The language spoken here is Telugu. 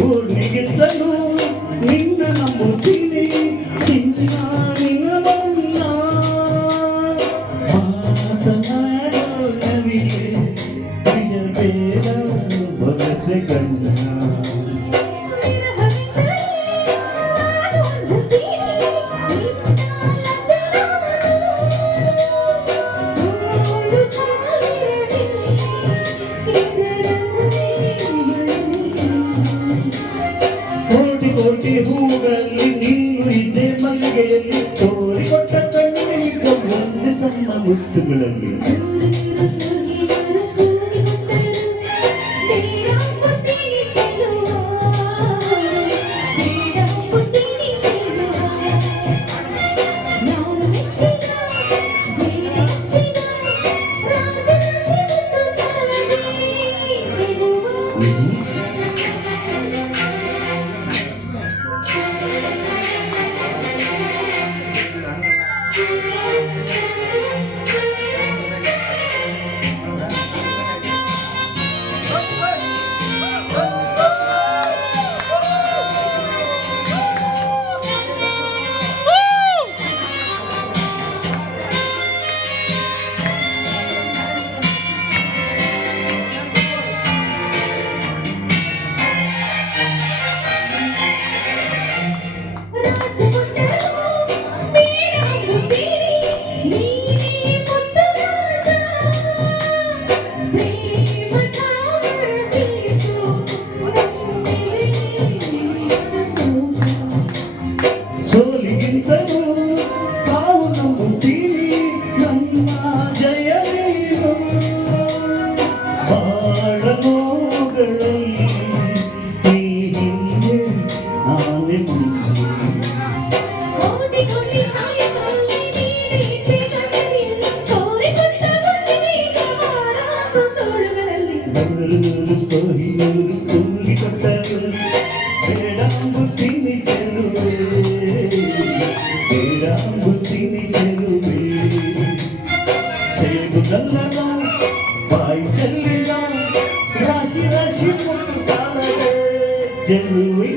ఊరిగిద్దను నిన్న నమ్ముతిని చిన్న నిన్న మాతనాడో కవియే ప్రియ పేద ಕೋಟಿ ಕೋಟಿ ಹೂಗಳಲ್ಲಿ ನೀನು ಇದೆ ಮಲ್ಲಿಗೆಯಲ್ಲಿ. ತೋರಿ ಕೊಟ್ಟ ಕಣ್ಣಿಗೆ ಒಂದು ಸಣ್ಣ ಮುತ್ತುಗಳಲ್ಲಿ. చిని చెలువే సేపు గల్లగా బాయి చెల్లిగా రాశి రాశి పొట్టు సాలవే చెలువే